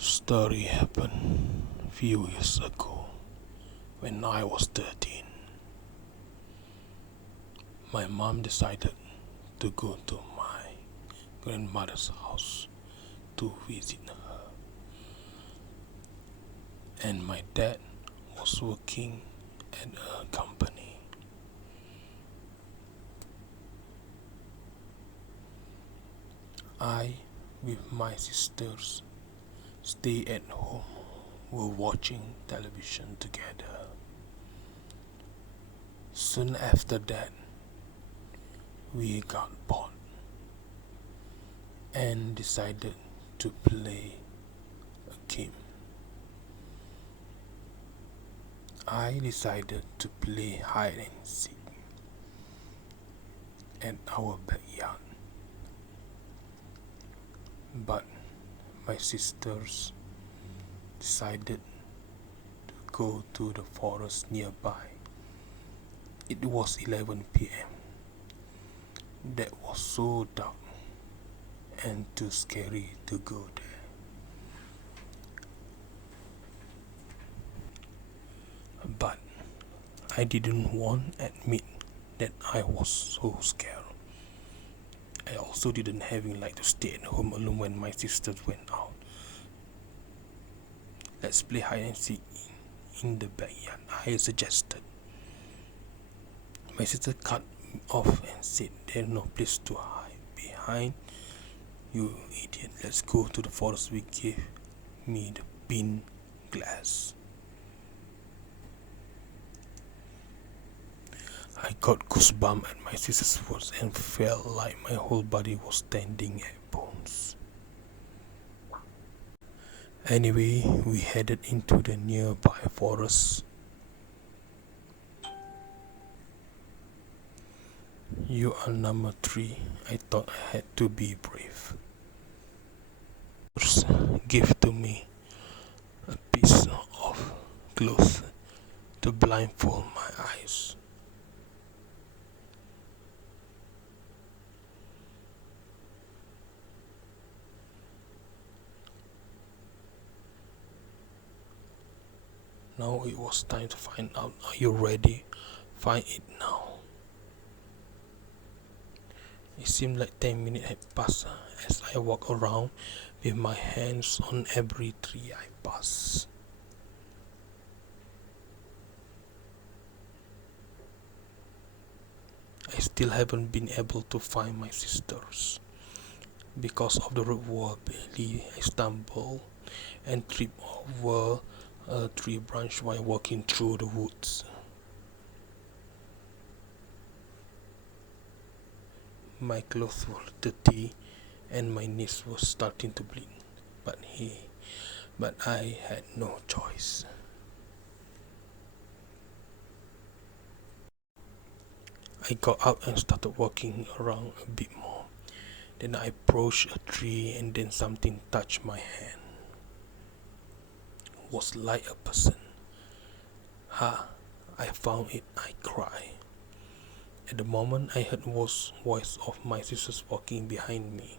Story happened a few years ago when I was 13. My mom decided to go to my grandmother's house to visit her, and my dad was working at a company. I, with my sisters, stay at home. Were watching television together. Soon after that, we got bored and decided to play a game. I decided to play hide and seek at our backyard, but my sisters decided to go to the forest nearby. It was 11 p.m. That was so dark and too scary to go there. But I didn't want to admit that I was so scared. I also didn't having like to stay at home alone when my sisters went out. Let's play hide and seek in the backyard, I suggested. My sister cut me off and said, "There's no place to hide behind, you idiot. Let's go to the forest." We gave me the pin glass. I got goosebumps at my sister's words and felt like my whole body was standing at bones. Anyway, we headed into the nearby forest. You are number 3. I thought I had to be brave. First, give to me a piece of cloth to blindfold my eyes. Now it was time to find out. Are you ready? Find it now. It seemed like 10 minutes had passed as I walked around with my hands on every tree I passed. I still haven't been able to find my sisters. Because of the road was barely, I stumbled and tripped over a tree branch while walking through the woods. My clothes were dirty and my knees were starting to bleed, but I had no choice. I got up and started walking around a bit more. Then I approached a tree and then something touched my hand. It was like a person. I found it, I cried. At the moment, I heard the voice of my sisters walking behind me.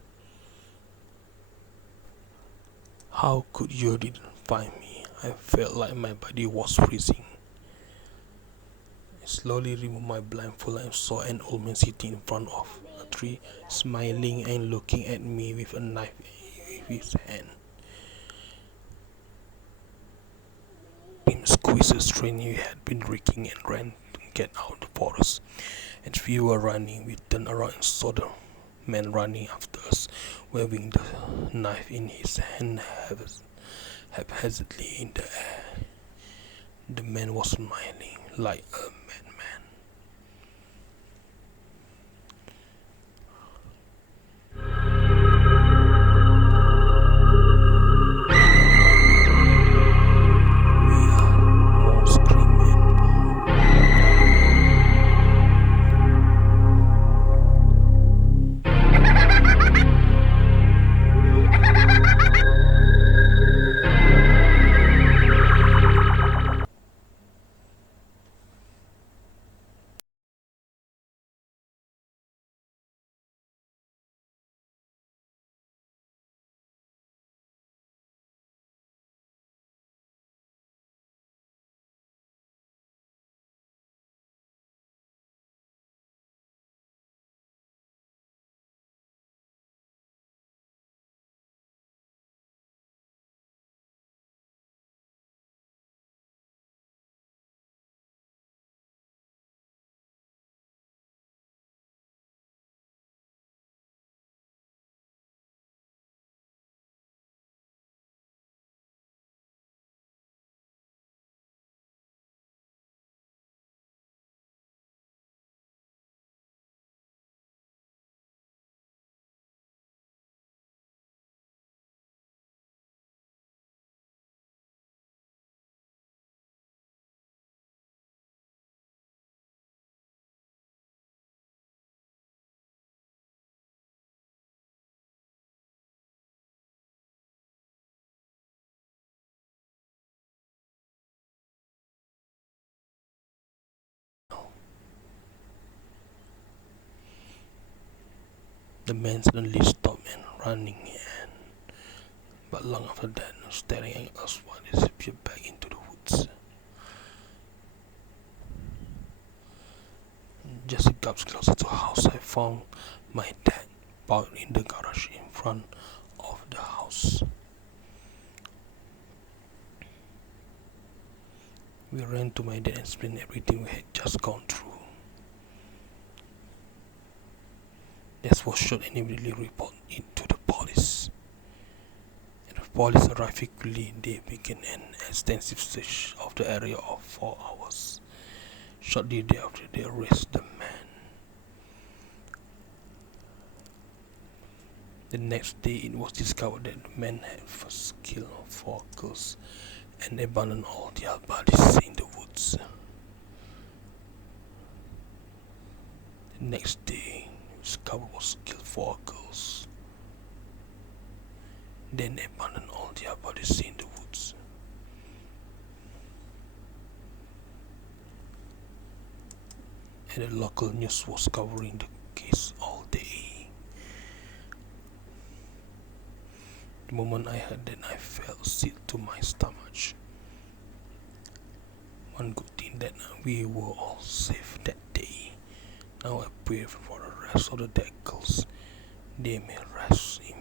How could you didn't find me? I felt like my body was freezing. I slowly removed my blindfold and saw an old man sitting in front of a tree, smiling and looking at me with a knife in his hand. Him squeezed a string he had been drinking and ran to get out of the forest. As we were running, we turned around and saw the man running after us, waving the knife in his hand haphazardly in the air. The man was smiling like a madman. We are all screaming. The man suddenly stopped and running, but long after that, staring at us while he disappeared back into the woods. Just a couple closer to the house, I found my dad parked in the garage in front of the house. We ran to my dad and explained everything we had just gone through. This was shot and immediately reported it to the police. And the police arrived quickly. They began an extensive search of the area of 4 hours. Shortly thereafter, they arrested the man. The next day, it was discovered that the man had first killed 4 girls and abandoned all their bodies in the woods. The next day, discovered was killed 4 girls, then abandoned all their bodies in the woods. And the local news was covering the case all day. The moment I heard that, I felt sick to my stomach. One good thing that we were all safe that day. Now I pray for the rest of the dead girls. They may rest in